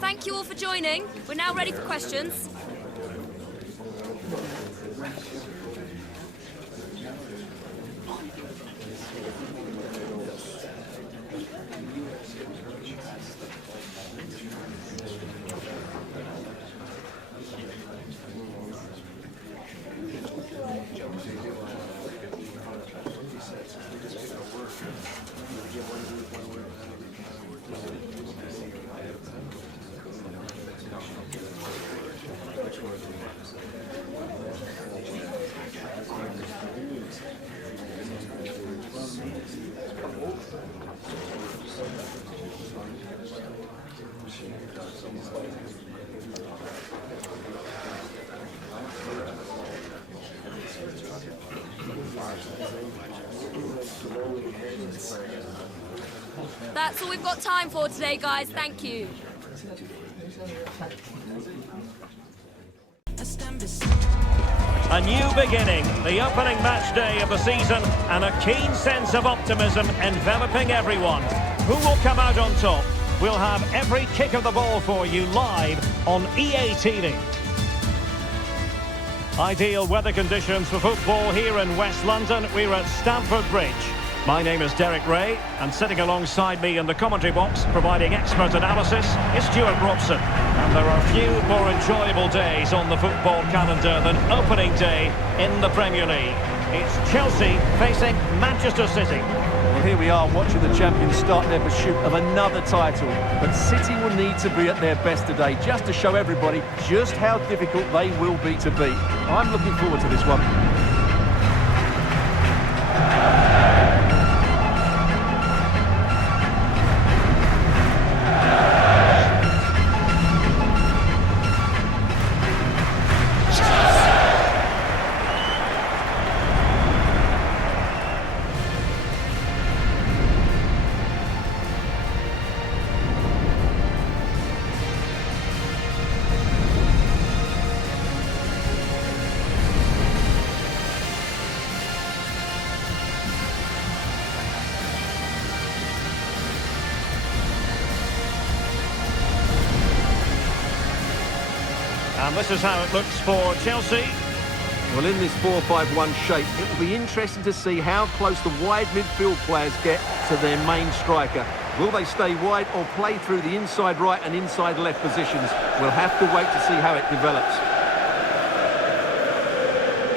thank you all for joining. We're now ready for questions. That's all we've got time for today, guys. Thank you. A new beginning, the opening match day of the season, and a keen sense of optimism enveloping everyone. Who will come out on top? We'll have every kick of the ball for you live on EA TV. Ideal weather conditions for football here in West London. We're at Stamford Bridge. My name is Derek Ray, and sitting alongside me in the commentary box, providing expert analysis, is Stuart Robson. And there are few more enjoyable days on the football calendar than opening day in the Premier League. It's Chelsea facing Manchester City. Well, here we are watching the champions start their pursuit of another title. But City will need to be at their best today, just to show everybody just how difficult they will be to beat. I'm looking forward to this one. And this is how it looks for Chelsea. Well, in this 4-5-1 shape, it will be interesting to see how close the wide midfield players get to their main striker. Will they stay wide or play through the inside right and inside left positions? We'll have to wait to see how it develops.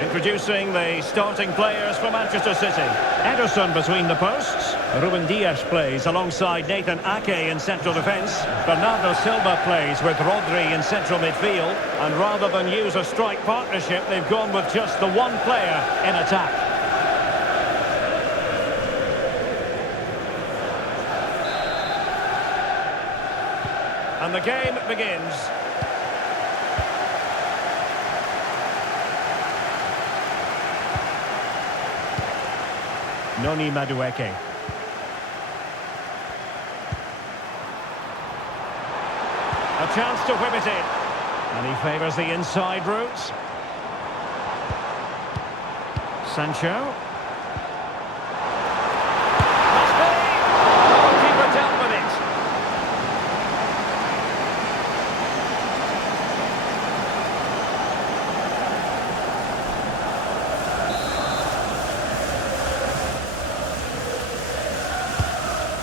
Introducing the starting players for Manchester City. Ederson between the posts. Ruben Dias plays alongside Nathan Ake in central defence. Bernardo Silva plays with Rodri in central midfield. And rather than use a strike partnership, they've gone with just the one player in attack. And the game begins. Noni Madueke. A chance to whip it in. And he favours the inside route. Sancho. Must be! The goalkeeper dealt with it.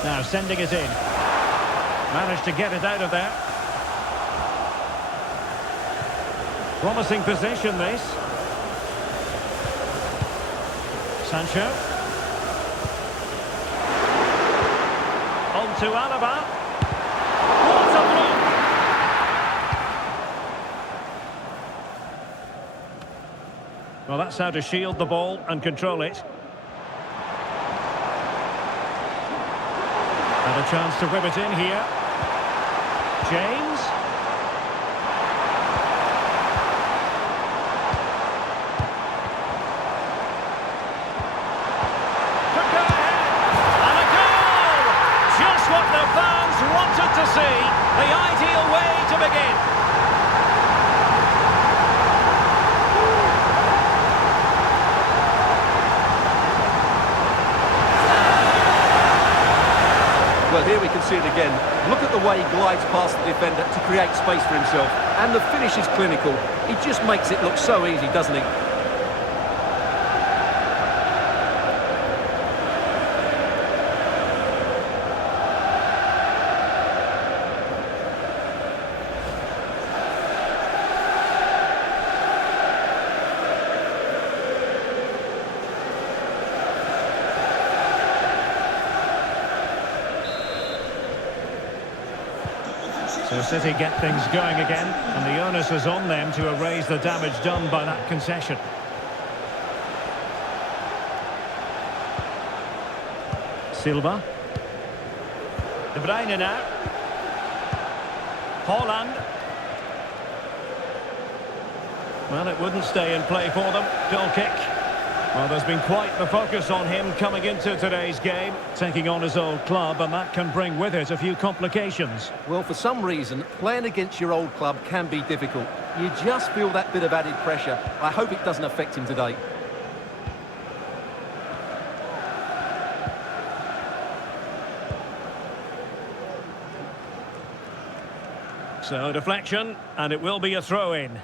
Now sending it in. Managed to get it out of there. Promising possession, this. Sancho. On to Alaba. What a block! Well, that's how to shield the ball and control it. And a chance to whip it in here. James. Could go ahead. And a goal! Just what the fans wanted to see. The ideal way to begin. Well, here we can see it again. Look at the way he glides past the defender to create space for himself. And the finish is clinical. He just makes it look so easy, doesn't he? So City get things going again, and the onus is on them to erase the damage done by that concession. Silva. De Bruyne now. Haaland. Well, it wouldn't stay in play for them. Goal kick. Well, there's been quite the focus on him coming into today's game, taking on his old club, and that can bring with it a few complications. Well, for some reason, playing against your old club can be difficult. You just feel that bit of added pressure. I hope it doesn't affect him today. So, deflection, and it will be a throw-in.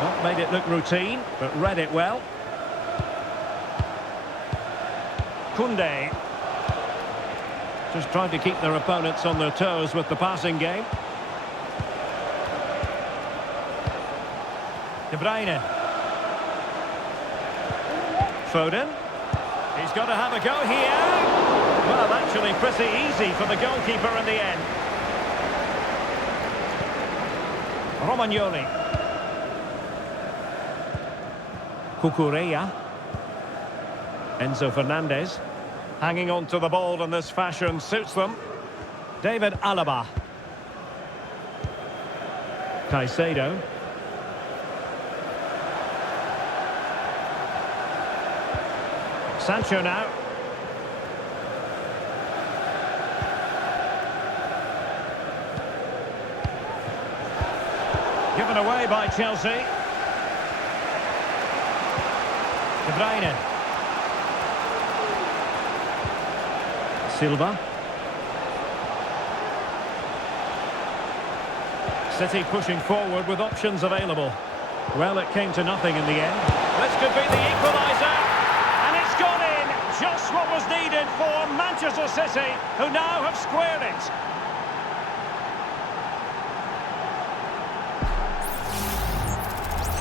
Not made it look routine, but read it well. Koundé. Just trying to keep their opponents on their toes with the passing game. De Bruyne. Foden. He's got to have a go here. Well, actually pretty easy for the goalkeeper in the end. Romagnoli. Cucurella. Enzo Fernandez. Hanging on to the ball in this fashion suits them. David Alaba. Caicedo. Sancho now. Given away by Chelsea. De Bruyne. Silva. City pushing forward with options available. Well, it came to nothing in the end. This could be the equaliser. And it's gone in. Just what was needed for Manchester City, who now have squared it.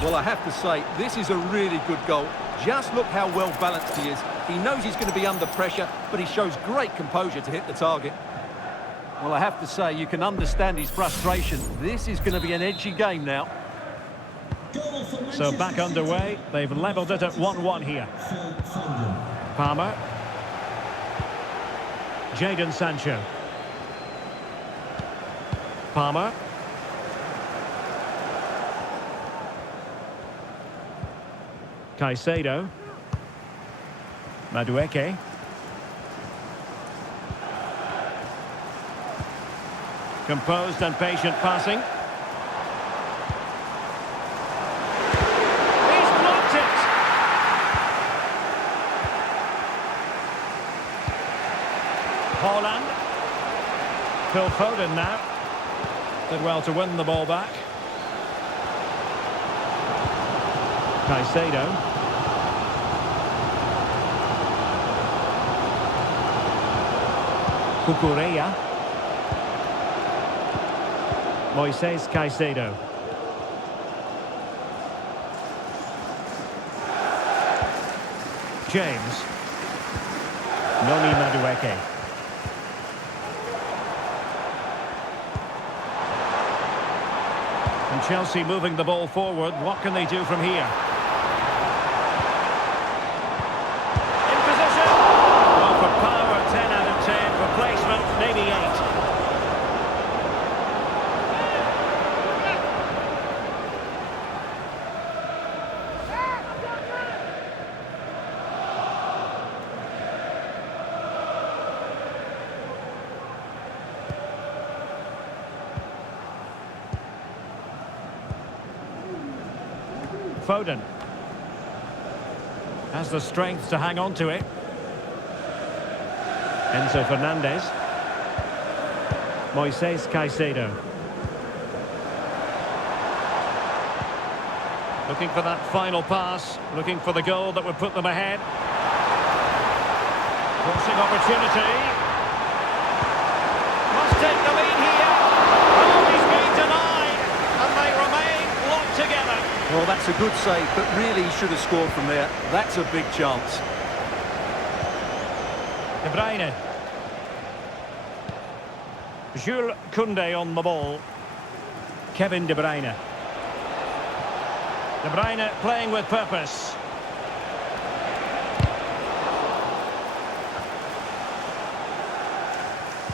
Well, I have to say, this is a really good goal. Just look how well balanced he is. He knows he's going to be under pressure, but he shows great composure to hit the target. Well, I have to say, you can understand his frustration. This is going to be an edgy game now. So back underway. They've levelled it at 1-1 here. Palmer. Jadon Sancho. Palmer. Caicedo. Madueke. Composed and patient passing. He's blocked it! Haaland. Phil Foden now. Did well to win the ball back. Caicedo. Cucurella. Moises Caicedo. James. Noni Madueke. And Chelsea moving the ball forward. What can they do from here? In position. Well, for power, 10 out of 10. For placement, maybe 8. Foden has the strength to hang on to it. Enzo Fernandez. Moises Caicedo. Looking for that final pass, looking for the goal that would put them ahead. Crossing opportunity. Must take the lead here. Oh, he's been denied, and they remain locked together. Well, that's a good save, but really he should have scored from there. That's a big chance. De Bruyne. Jules Koundé on the ball. Kevin De Bruyne. De Bruyne playing with purpose.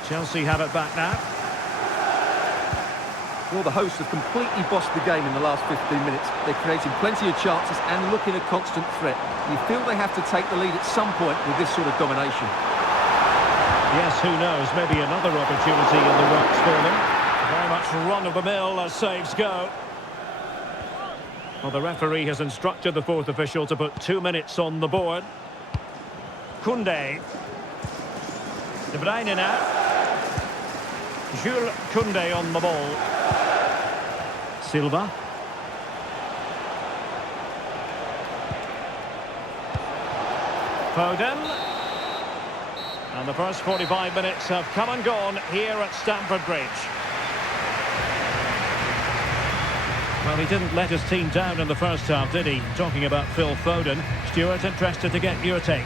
Chelsea have it back now. Well, the hosts have completely bossed the game in the last 15 minutes. They're creating plenty of chances and looking a constant threat. You feel they have to take the lead at some point with this sort of domination. Yes, who knows, maybe another opportunity in the works for them. Very much run-of-the-mill as saves go. Well, the referee has instructed the fourth official to put 2 minutes on the board. Koundé. De Bruyne now. Jules Koundé on the ball. Silva. Foden. And the first 45 minutes have come and gone here at Stamford Bridge. Well, he didn't let his team down in the first half, did he? Talking about Phil Foden. Stuart, interested to get your take.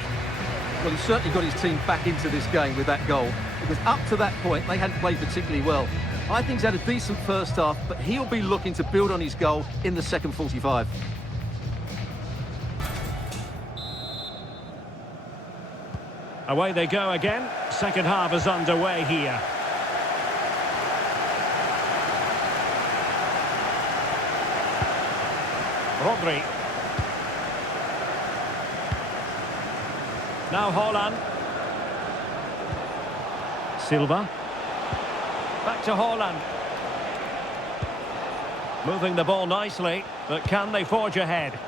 Well, he certainly got his team back into this game with that goal, because up to that point, they hadn't played particularly well. I think he's had a decent first half, but he'll be looking to build on his goal in the second 45. Away they go again. Second half is underway here. Rodri. Now Haaland. Silva. Back to Haaland. Moving the ball nicely, but can they forge ahead?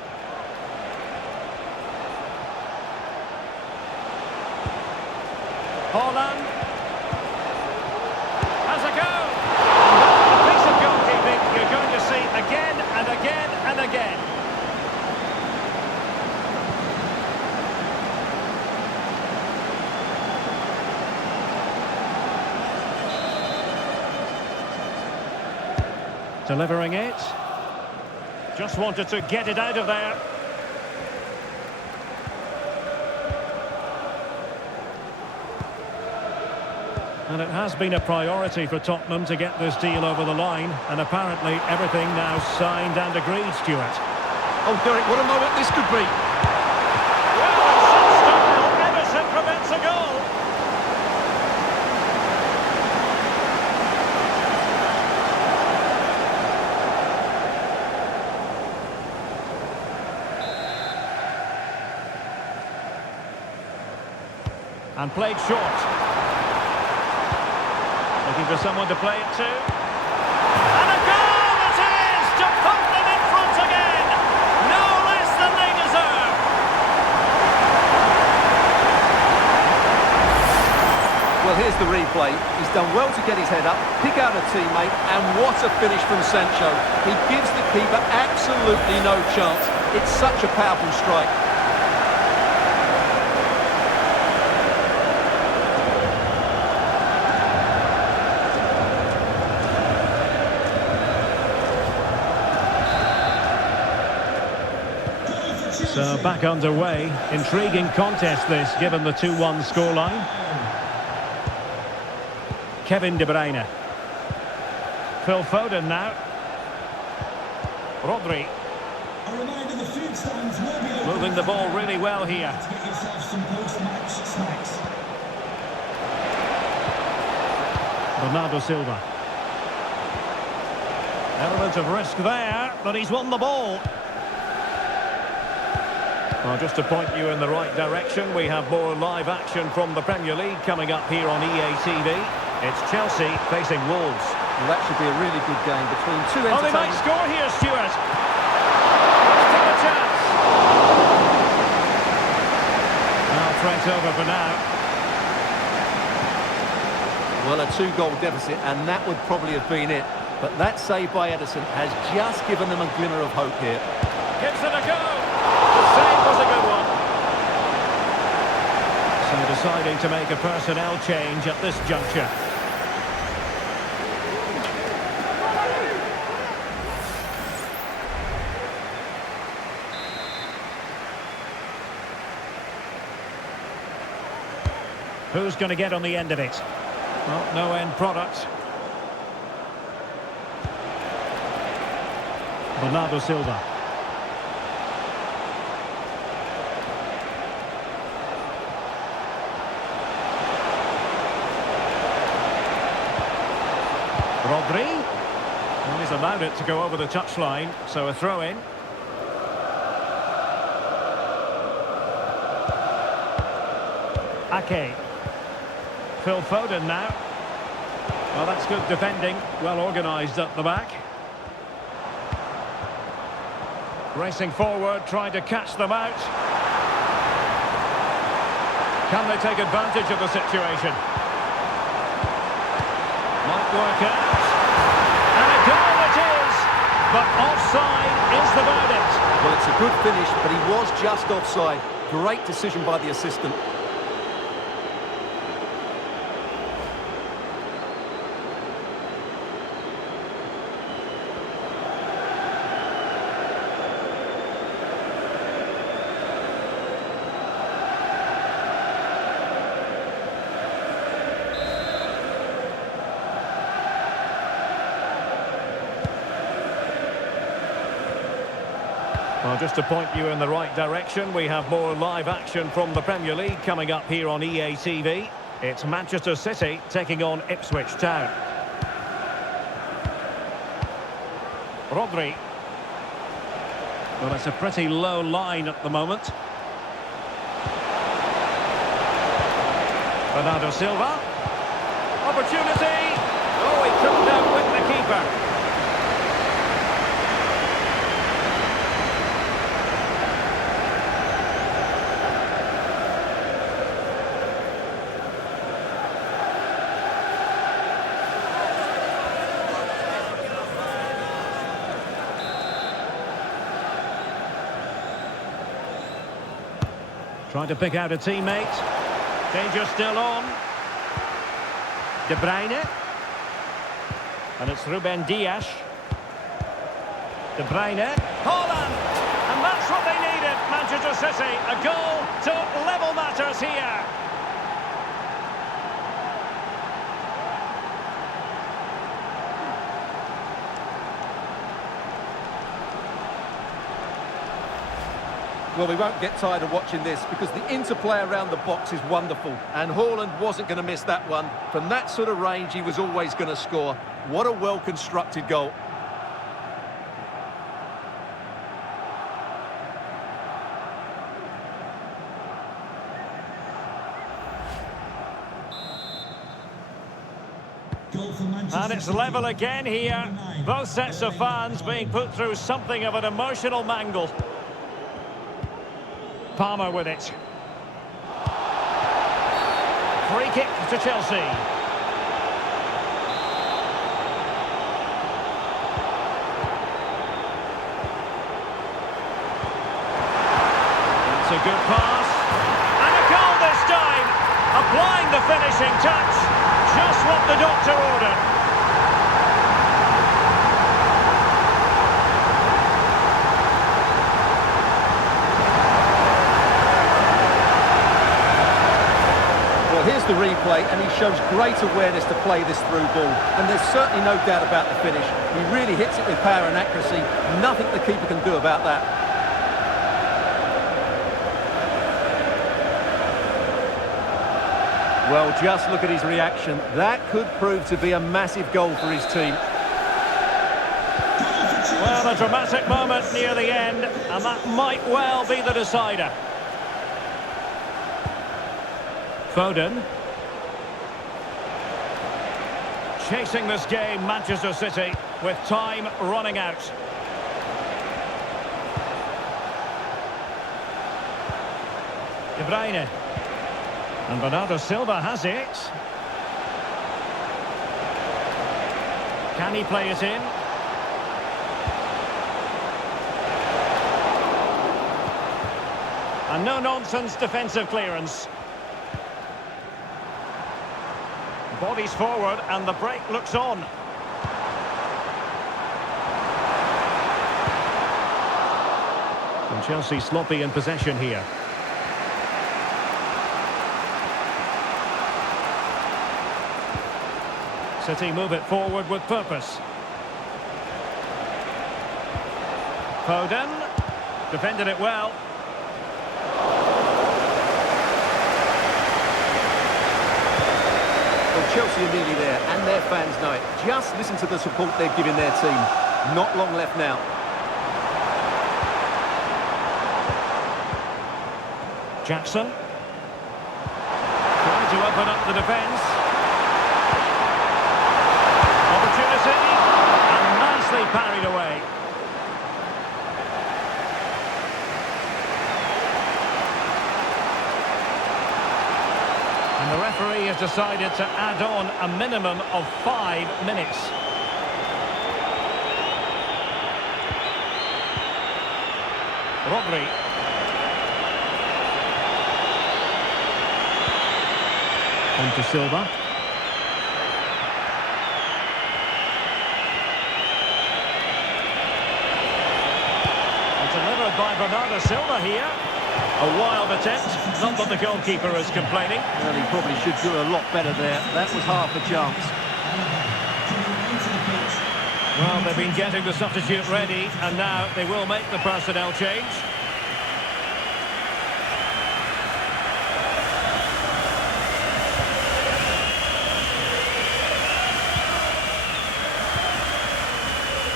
Haaland. Has a go. A piece of goalkeeping you're going to see again and again and again. Delivering it. Just wanted to get it out of there. And it has been a priority for Tottenham to get this deal over the line. And apparently everything now signed and agreed, Stuart. Oh, Derek, what a moment this could be. Well, it's style. Emerson prevents a goal. And played short. Looking for someone to play it to. And a goal it is! To put them in front again! No less than they deserve! Well, here's the replay. He's done well to get his head up, pick out a teammate, and what a finish from Sancho. He gives the keeper absolutely no chance. It's such a powerful strike. So back underway. Intriguing contest this, given the 2-1 scoreline. Kevin De Bruyne. Phil Foden now. Rodri. Moving the ball really well here. Bernardo Silva. Element of risk there, but he's won the ball. Well, just to point you in the right direction, we have more live action from the Premier League coming up here on EA TV. It's Chelsea facing Wolves. Well, that should be a really good game between two Oh, they might entertaining... score here, Stuart. Let's take a chance. Now threat over for now. Well, a 2-goal deficit, and that would probably have been it. But that save by Edison has just given them a glimmer of hope here. Gives it a go. The save was a good one. So deciding to make a personnel change at this juncture. Who's going to get on the end of it? Well, no end product. Bernardo Silva. Rodri. Well, he's allowed it to go over the touchline, so a throw-in. Ake. Phil Foden now. Well, that's good defending. Well organised up the back. Racing forward, trying to catch them out. Can they take advantage of the situation? Might work out. And a goal it is! But offside is the verdict. Well, it's a good finish, but he was just offside. Great decision by the assistant. Well, just to point you in the right direction, we have more live action from the Premier League coming up here on EA TV. It's Manchester City taking on Ipswich Town. Rodri. Well, it's a pretty low line at the moment. Bernardo Silva. Opportunity. Oh, he couldn't outwit the keeper. Trying to pick out a teammate. Danger still on. De Bruyne. And it's Ruben Dias. De Bruyne. Haaland! And that's what they needed, Manchester City. A goal to level matters here. Well, we won't get tired of watching this because the interplay around the box is wonderful. And Haaland wasn't going to miss that one. From that sort of range, he was always going to score. What a well-constructed goal. And it's level again here. Both sets of fans being put through something of an emotional mangle. Palmer with it. Free kick to Chelsea. It's a good pass. And a goal this time. Applying the finishing touch. Just what the doctor ordered. Here's the replay, and he shows great awareness to play this through ball. And there's certainly no doubt about the finish. He really hits it with power and accuracy. Nothing the keeper can do about that. Well, just look at his reaction. That could prove to be a massive goal for his team. Well, a dramatic moment near the end, and that might well be the decider. Foden. Chasing this game, Manchester City, with time running out. De Bruyne. And Bernardo Silva has it. Can he play it in? A no-nonsense defensive clearance. Bodies forward and the break looks on. And Chelsea sloppy in possession here. City move it forward with purpose. Foden defended it well. Well, Chelsea are nearly there, and their fans know it. Just listen to the support they're giving their team. Not long left now. Jackson trying to open up the defence. Opportunity, and nicely parried away. And the referee has decided to add on a minimum of 5 minutes. Rodri. On to Silva. And delivered by Bernardo Silva here. A wild attempt, not that the goalkeeper is complaining. Well, he probably should do a lot better there. That was half a chance. Well, they've been getting the substitute ready, and now they will make the personnel change.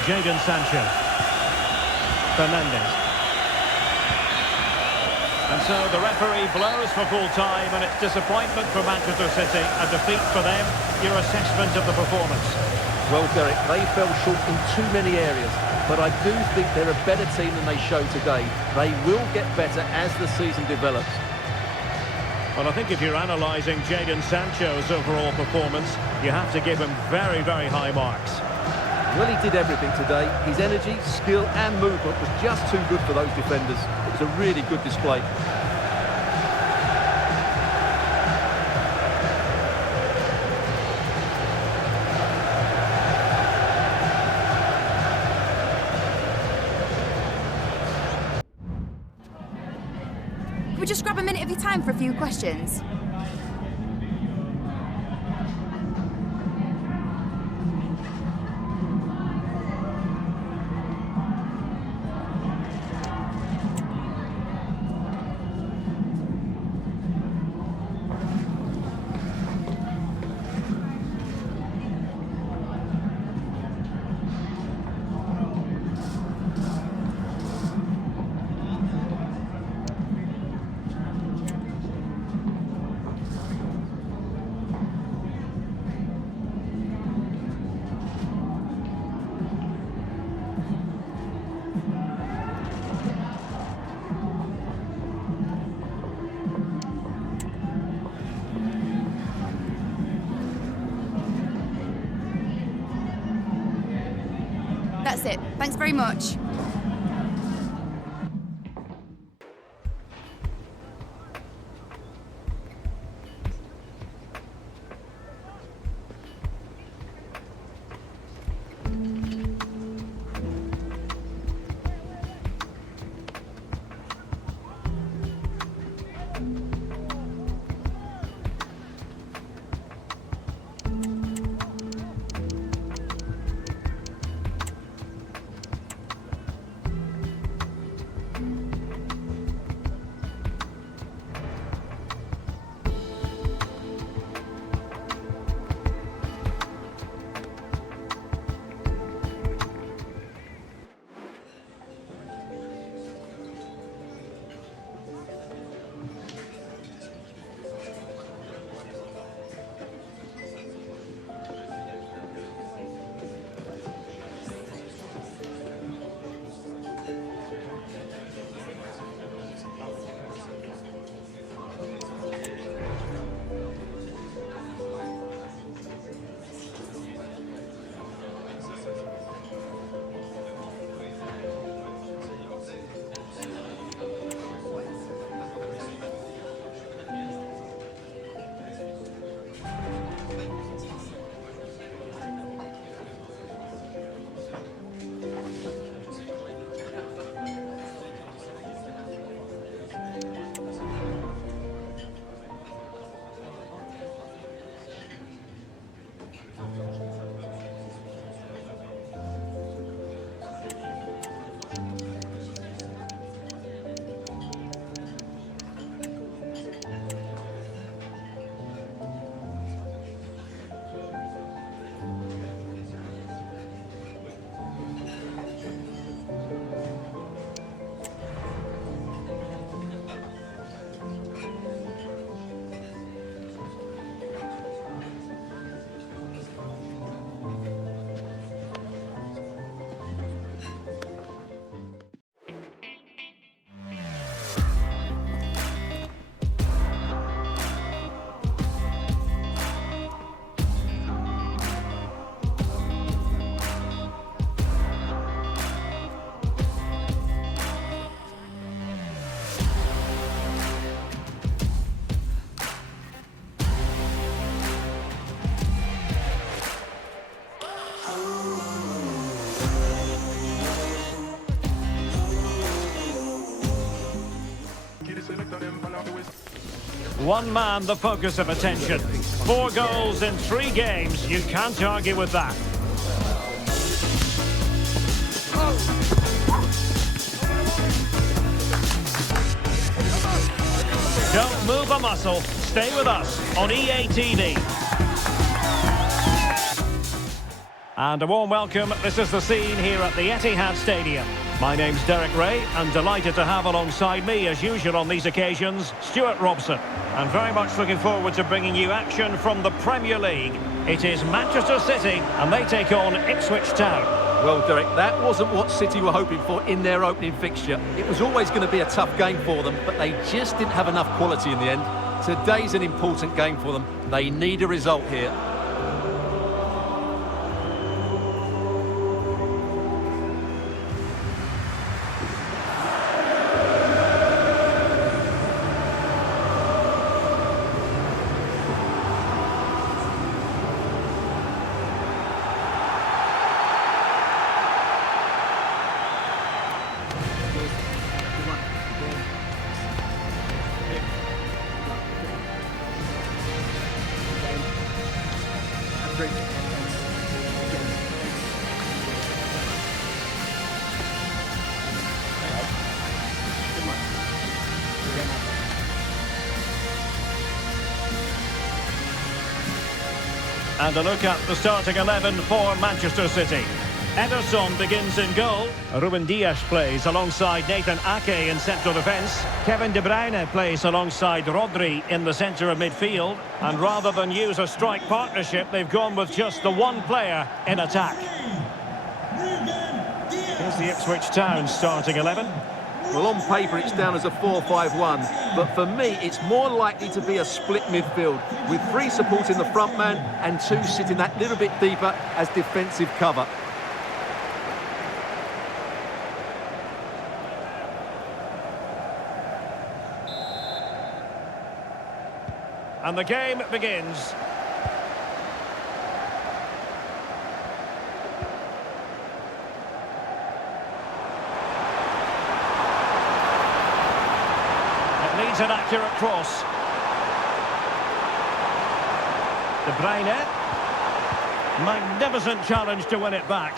Jadon Sancho. Fernandes. And so the referee blows for full time, and it's disappointment for Manchester City, a defeat for them. Your assessment of the performance? Well, Derek, they fell short in too many areas, but I do think they're a better team than they show today. They will get better as the season develops. Well, I think if you're analysing Jadon Sancho's overall performance, you have to give him very, very high marks. Well, he did everything today. His energy, skill and movement was just too good for those defenders. It was a really good display. Could we just grab a minute of your time for a few questions? That's it. Thanks very much. One man the focus of attention. 4 goals in 3 games. You can't argue with that. Don't move a muscle. Stay with us on EA TV. And a warm welcome. This is the scene here at the Etihad Stadium. My name's Derek Ray, and delighted to have alongside me, as usual on these occasions, Stuart Robson. And very much looking forward to bringing you action from the Premier League. It is Manchester City, and they take on Ipswich Town. Well, Derek, that wasn't what City were hoping for in their opening fixture. It was always going to be a tough game for them, but they just didn't have enough quality in the end. Today's an important game for them. They need a result here. And a look at the starting 11 for Manchester City. Ederson begins in goal. Ruben Dias plays alongside Nathan Ake in central defence. Kevin De Bruyne plays alongside Rodri in the centre of midfield. And rather than use a strike partnership, they've gone with just the one player in attack. Here's the Ipswich Town starting 11. Well, on paper, it's down as a 4-5-1. But for me, it's more likely to be a split midfield, with 3 supporting the front man and 2 sitting that little bit deeper as defensive cover. And the game begins. It needs an accurate cross. De Bruyne. Magnificent challenge to win it back.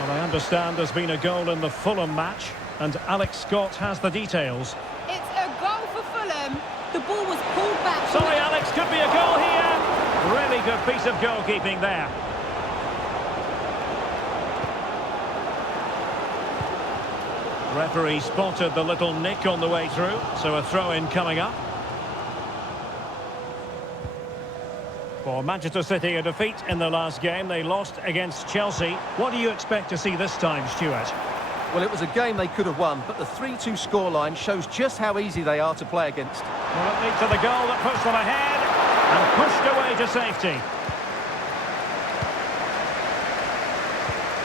Well, I understand there's been a goal in the Fulham match, and Alex Scott has the details. It's a goal for Fulham. The ball was pulled back. Sorry, Alex, could be a goal here. Really good piece of goalkeeping there. Referee spotted the little nick on the way through, so a throw-in coming up. For Manchester City, a defeat in the last game. They lost against Chelsea. What do you expect to see this time, Stuart? Well, it was a game they could have won, but the 3-2 scoreline shows just how easy they are to play against. Well, it leads to the goal that puts them ahead and pushed away to safety.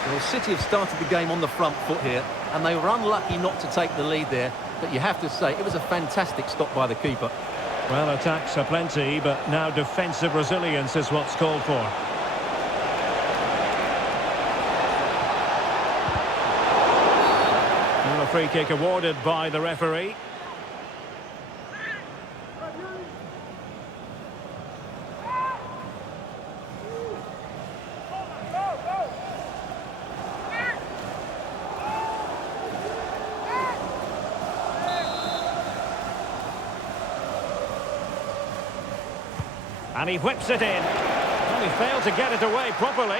Well, City have started the game on the front foot here, and they were unlucky not to take the lead there. But you have to say, it was a fantastic stop by the keeper. Well, attacks are plenty, but now defensive resilience is what's called for. And a free kick awarded by the referee. And he whips it in. Well, he failed to get it away properly.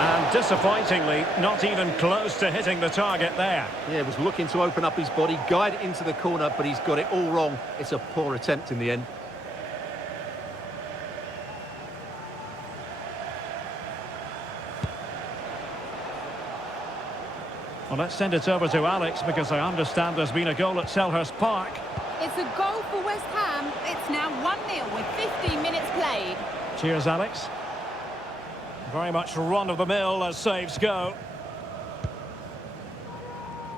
And disappointingly, not even close to hitting the target there. Yeah, he was looking to open up his body, guide it into the corner, but he's got it all wrong. It's a poor attempt in the end. Well, let's send it over to Alex, because I understand there's been a goal at Selhurst Park. It's a goal for West Ham. It's now 1-0 with 15 minutes played. Cheers, Alex. Very much run-of-the-mill as saves go.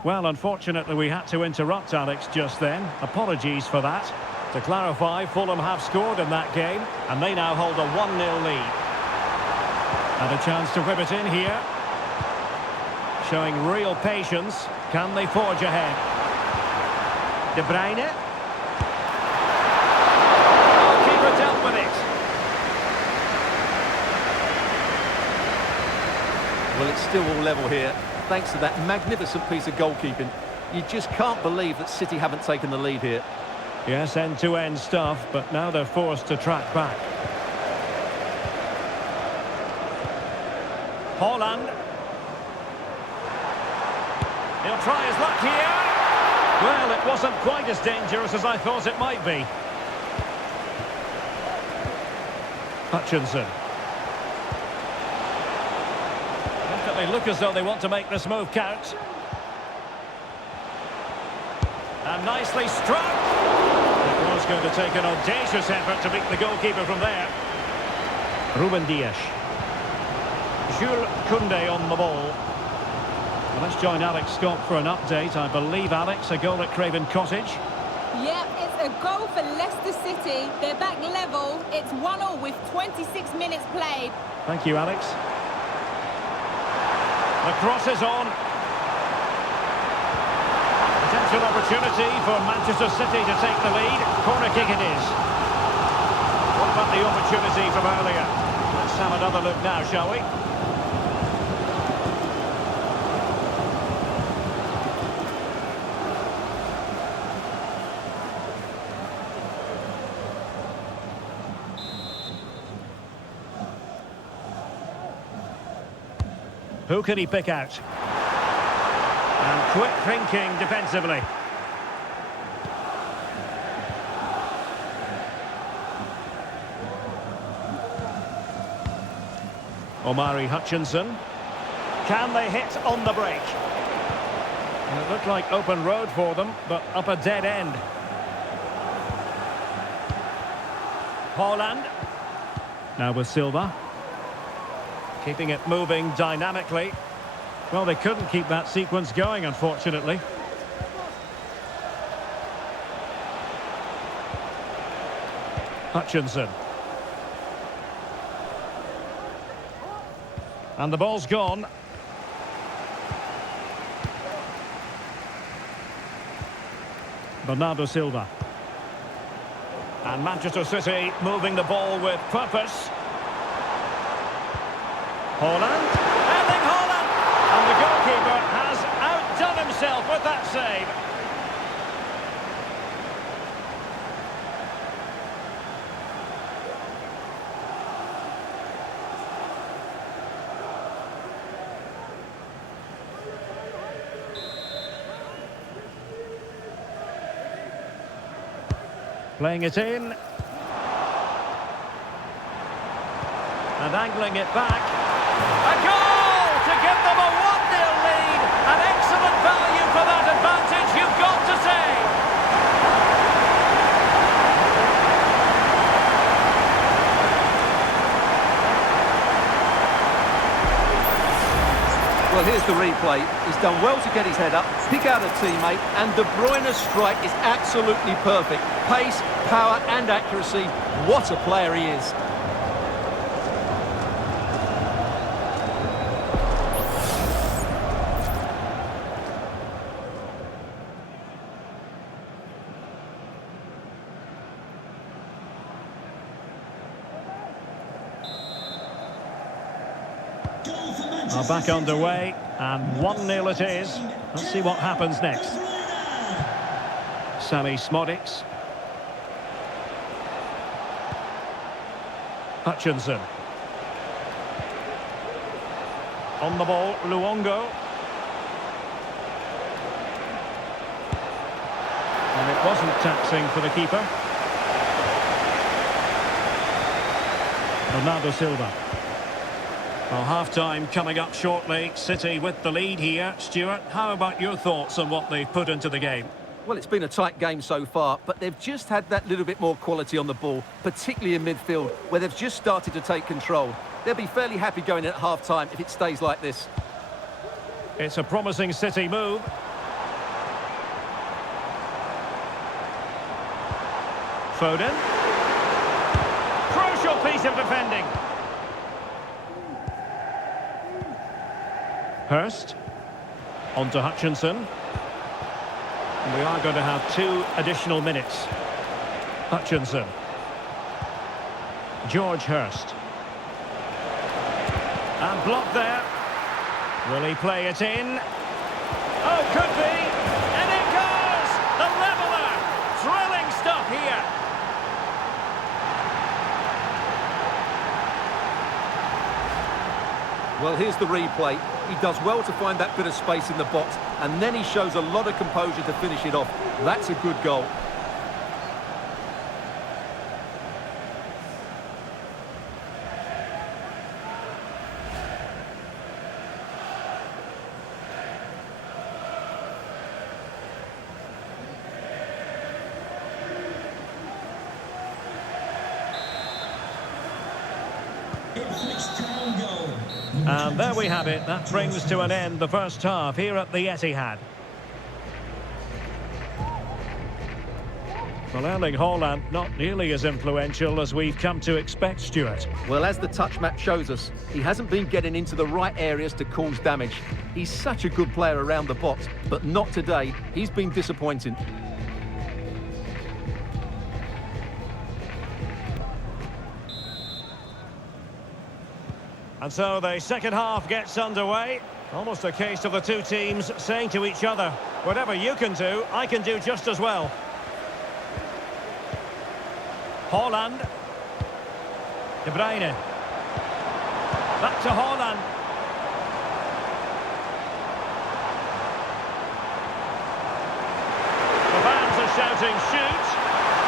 Well, unfortunately, we had to interrupt Alex just then. Apologies for that. To clarify, Fulham have scored in that game, and they now hold a 1-0 lead. And a chance to whip it in here. Showing real patience. Can they forge ahead? De Bruyne. Keeper dealt with it. Well, it's still all level here, thanks to that magnificent piece of goalkeeping. You just can't believe that City haven't taken the lead here. Yes, end-to-end stuff, but now they're forced to track back. Haaland. He'll try his luck here. Well, it wasn't quite as dangerous as I thought it might be. Hutchinson. Definitely look as though they want to make this move count. And nicely struck. It was going to take an audacious effort to beat the goalkeeper from there. Ruben Dias. Jules Koundé on the ball. Well, let's join Alex Scott for an update. I believe, Alex, a goal at Craven Cottage. Yep, it's a goal for Leicester City. They're back level. It's 1-1 with 26 minutes played. Thank you, Alex. The cross is on. Potential opportunity for Manchester City to take the lead. Corner kick it is. What about the opportunity from earlier? Let's have another look now, shall we? Who can he pick out? And quick thinking defensively. Omari Hutchinson. Can they hit on the break? And it looked like open road for them, but up a dead end. Haaland. Now with Silva. Keeping it moving dynamically. Well, they couldn't keep that sequence going, unfortunately. Hutchinson. And the ball's gone. Bernardo Silva. And Manchester City moving the ball with purpose. Haaland. Erling Haaland! And the goalkeeper has outdone himself with that save. Playing it in. And angling it back. A goal to give them a 1-0 lead. An excellent value for that advantage, you've got to say. Well, here's the replay. He's done well to get his head up, pick out a teammate, and De Bruyne's strike is absolutely perfect. Pace, power and accuracy. What a player he is. Are back underway, and 1-0 it is. Let's see what happens next. Sammy Smodics. Hutchinson. On the ball, Luongo. And it wasn't taxing for the keeper. Bernardo Silva. Well, half-time coming up shortly. City with the lead here. Stuart, how about your thoughts on what they've put into the game? Well, it's been a tight game so far, but they've just had that little bit more quality on the ball, particularly in midfield, where they've just started to take control. They'll be fairly happy going in at half-time if it stays like this. It's a promising City move. Foden. Crucial piece of defending. Hurst. On to Hutchinson. And we are going to have 2 additional minutes. Hutchinson. George Hurst. And blocked there. Will he play it in? Oh, could be. And it goes! The leveller! Thrilling stuff here. Well, here's the replay. He does well to find that bit of space in the box, and then he shows a lot of composure to finish it off. That's a good goal. And there we have it. That brings to an end the first half here at the Etihad. Well, Erling Haaland not nearly as influential as we've come to expect, Stuart. Well, as the touch map shows us, he hasn't been getting into the right areas to cause damage. He's such a good player around the box, but not today. He's been disappointing. And so the second half gets underway. Almost a case of the two teams saying to each other, whatever you can do, I can do just as well. Haaland. De Bruyne. Back to Haaland. The fans are shouting, shoot.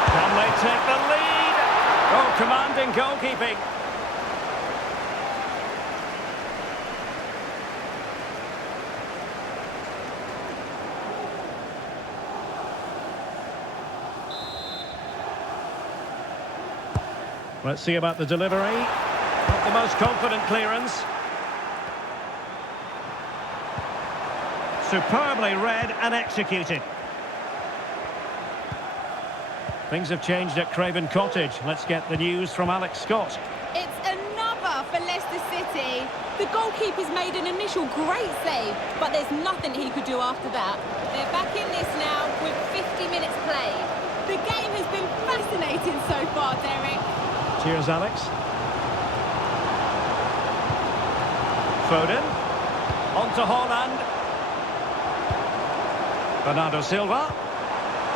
Can they take the lead? Oh, commanding goalkeeping. Let's see about the delivery. Not the most confident clearance. Superbly read and executed. Things have changed at Craven Cottage. Let's get the news from Alex Scott. It's another for Leicester City. The goalkeeper's made an initial great save, but there's nothing he could do after that. They're back in this now with 50 minutes played. The game has been fascinating so far, Derek. Cheers, Alex. Foden. On to Haaland. Bernardo Silva.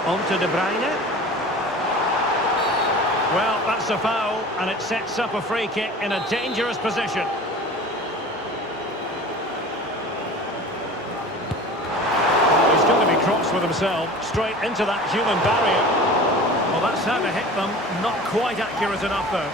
On to De Bruyne. Well, that's a foul, and it sets up a free kick in a dangerous position. Oh, he's going to be cross with himself, straight into that human barrier. Well, that's how to hit them. Not quite accurate enough, though.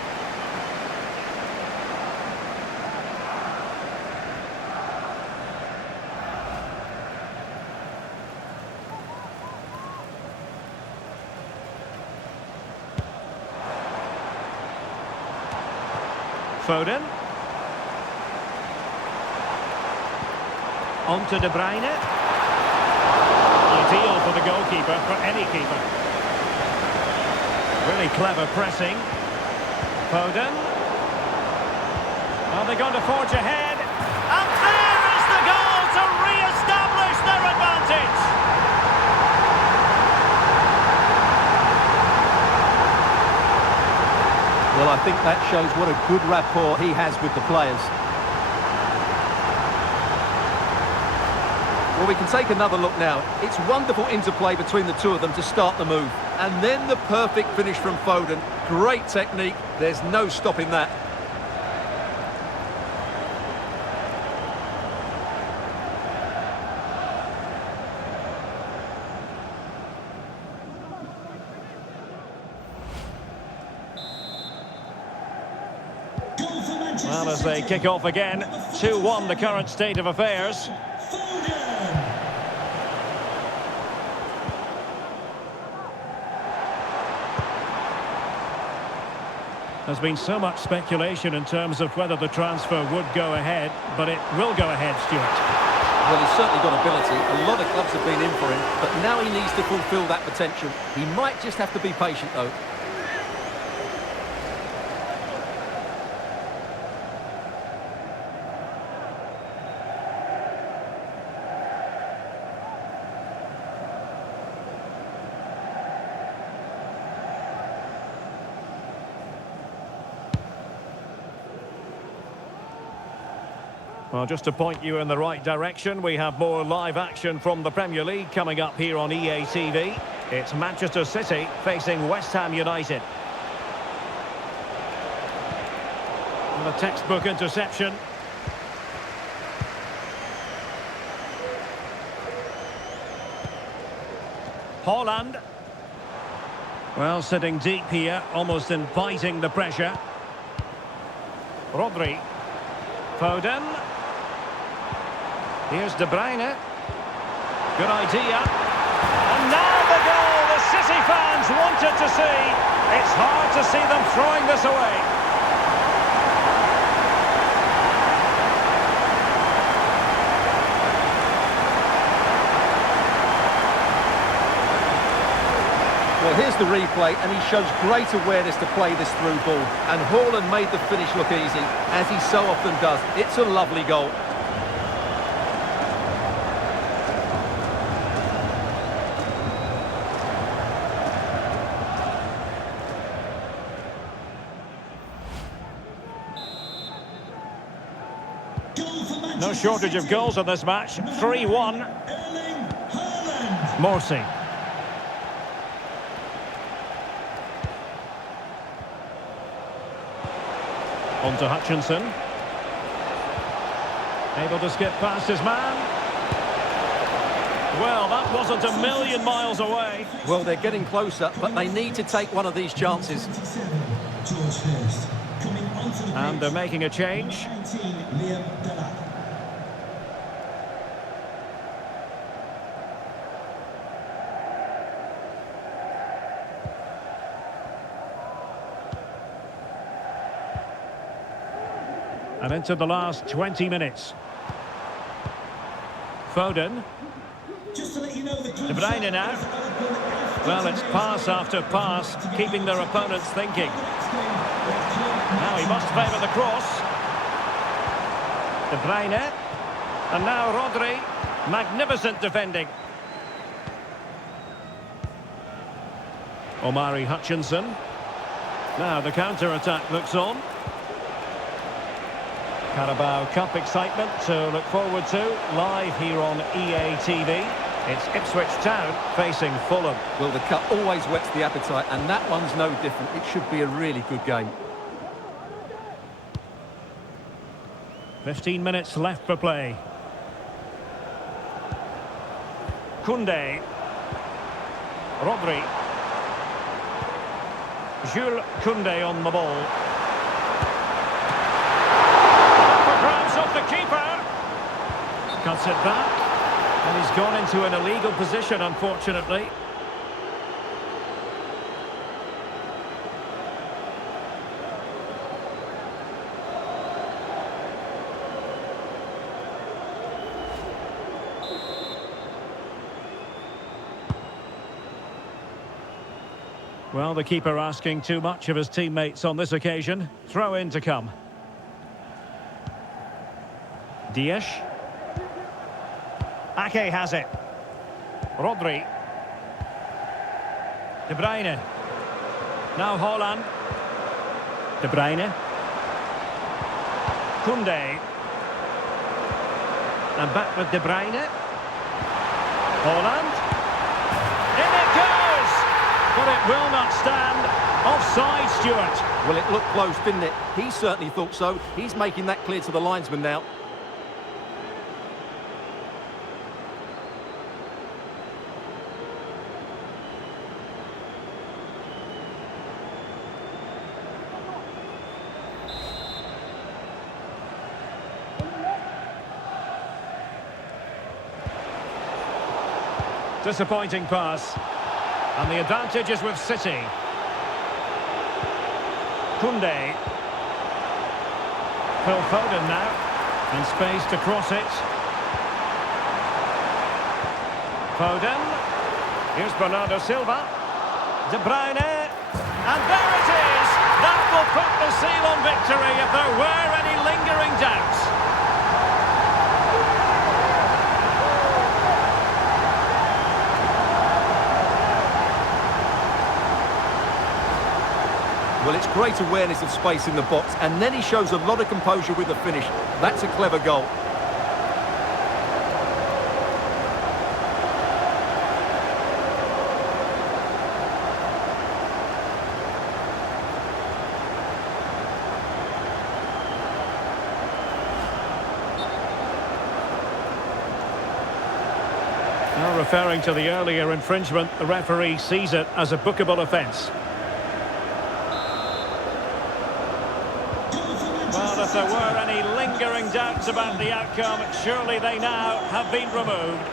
Foden. On to De Bruyne. Ideal for the goalkeeper, for any keeper. Really clever pressing. Foden. Are they going to forge ahead? And there is the goal to re-establish their advantage! Well, I think that shows what a good rapport he has with the players. Well, we can take another look now. It's wonderful interplay between the two of them to start the move. And then the perfect finish from Foden. Great technique. There's no stopping that. Well, as they kick off again, 2-1 the current state of affairs. There's been so much speculation in terms of whether the transfer would go ahead, but it will go ahead, Stuart. Well, he's certainly got ability. A lot of clubs have been in for him, but now he needs to fulfil that potential. He might just have to be patient, though. Well, just to point you in the right direction, we have more live action from the Premier League coming up here on EA TV. It's Manchester City facing West Ham United. And a textbook interception. Haaland. Well, sitting deep here, almost inviting the pressure. Rodri. Foden. Here's De Bruyne. Good idea. And now the goal the City fans wanted to see. It's hard to see them throwing this away. Well, here's the replay, and he shows great awareness to play this through ball. And Haaland made the finish look easy, as he so often does. It's a lovely goal. No shortage of goals in this match. 3-1. Morsi. On to Hutchinson. Able to skip past his man. Well, that wasn't a million miles away. Well, they're getting closer, but they need to take one of these chances. And they're making a change. And into the last 20 minutes. Foden. De Bruyne now. Well, it's pass after pass, keeping their opponents thinking. Now he must favour the cross. De Bruyne. And now Rodri. Magnificent defending. Omari Hutchinson. Now the counter-attack looks on. Carabao Cup excitement to look forward to, live here on EA TV. It's Ipswich Town facing Fulham. Well, the cup always whets the appetite, and that one's no different. It should be a really good game. 15 minutes left for play. Koundé. Rodri. Jules Koundé on the ball. Off the keeper. Cuts it back. And he's gone into an illegal position, unfortunately. Well, the keeper asking too much of his teammates on this occasion. Throw in to come. Dias. Ake has it. Rodri. De Bruyne. Now Haaland. De Bruyne. Koundé. And back with De Bruyne. Haaland. In it goes! But it will not stand. Offside, Stuart. Well, it looked close, didn't it? He certainly thought so. He's making that clear to the linesman now. Disappointing pass. And the advantage is with City. Koundé. Phil Foden now. In space to cross it. Foden. Here's Bernardo Silva. De Bruyne. And there it is! That will put the seal on victory if there were any lingering doubts. Well, it's great awareness of space in the box, and then he shows a lot of composure with the finish. That's a clever goal. Referring to the earlier infringement, the referee sees it as a bookable offence. Well, if there were any lingering doubts about the outcome, surely they now have been removed.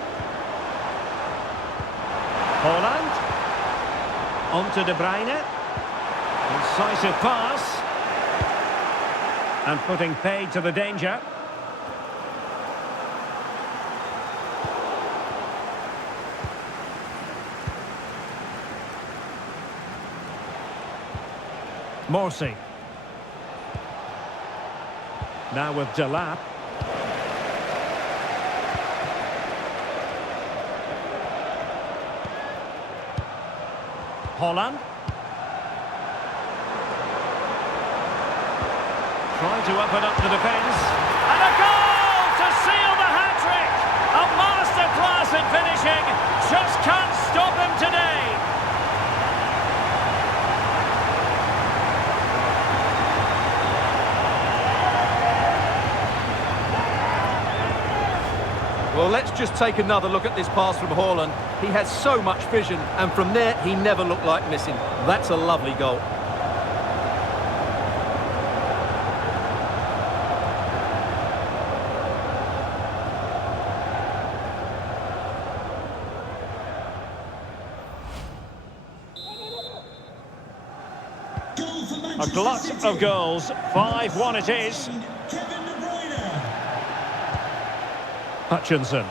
Holland. On to De Bruyne. Incisive pass. And putting paid to the danger. Morsi. Now with Delap. Holland. Trying to open up the defence. And a goal to seal the hat-trick! A masterclass in finishing. Just can't stop him today. Well, let's just take another look at this pass from Haaland. He has so much vision, and from there, he never looked like missing. That's a lovely goal. A glut of goals. 5-1 it is. Hutchinson.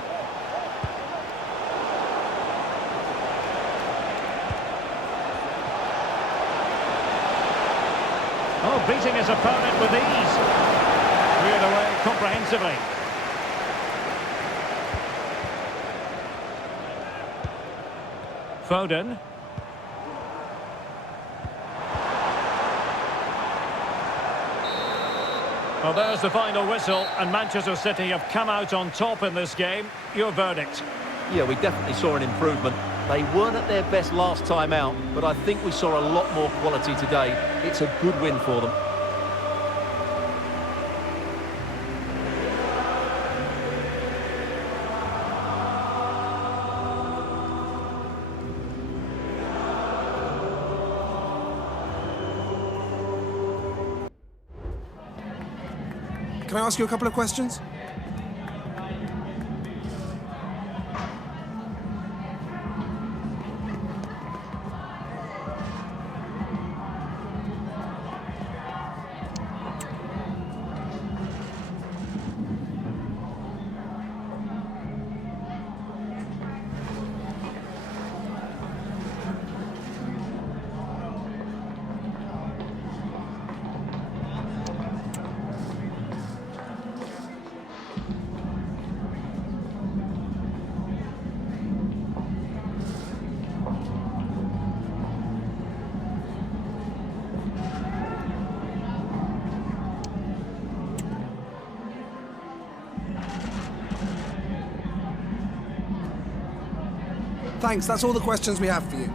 Oh, beating his opponent with ease. Cleared away comprehensively. Foden. Well, there's the final whistle, and Manchester City have come out on top in this game. Your verdict? Yeah, we definitely saw an improvement. They weren't at their best last time out, but I think we saw a lot more quality today. It's a good win for them. Can I ask you a couple of questions? Thanks, that's all the questions we have for you.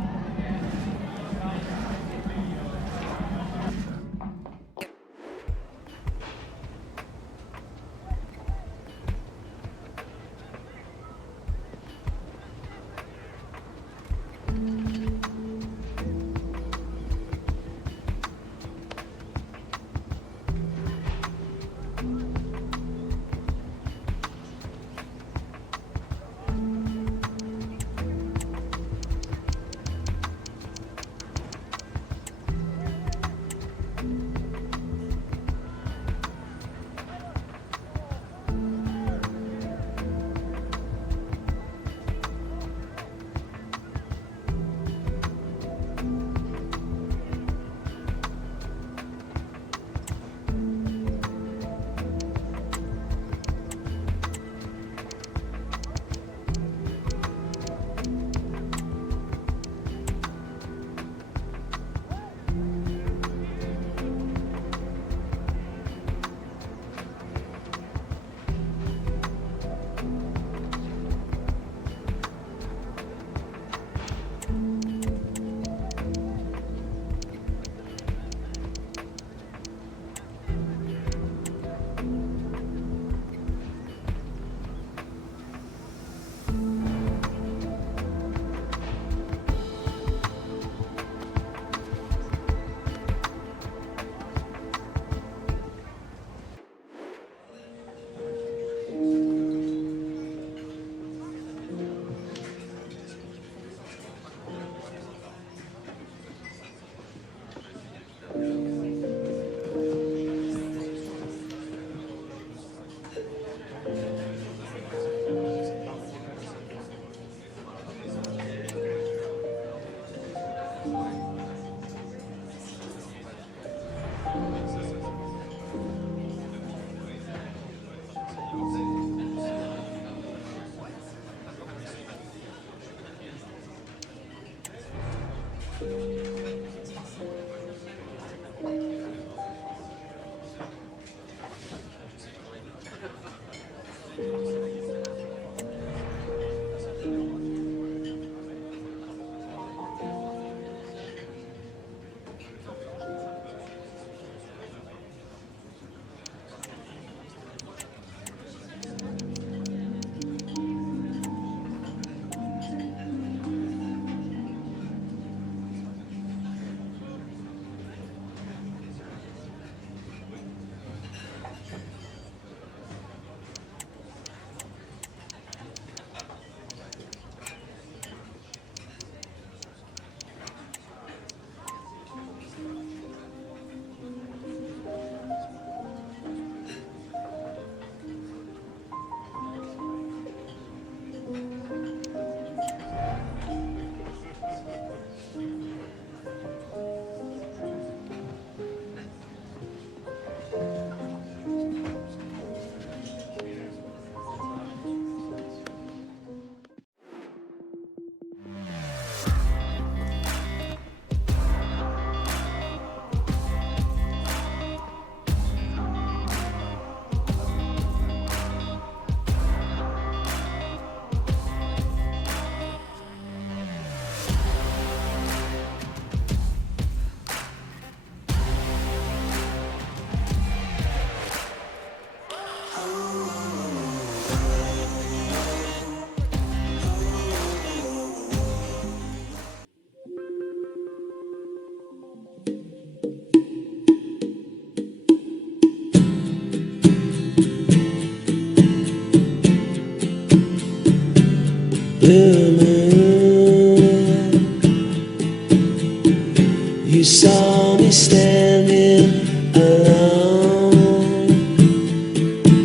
You saw me stand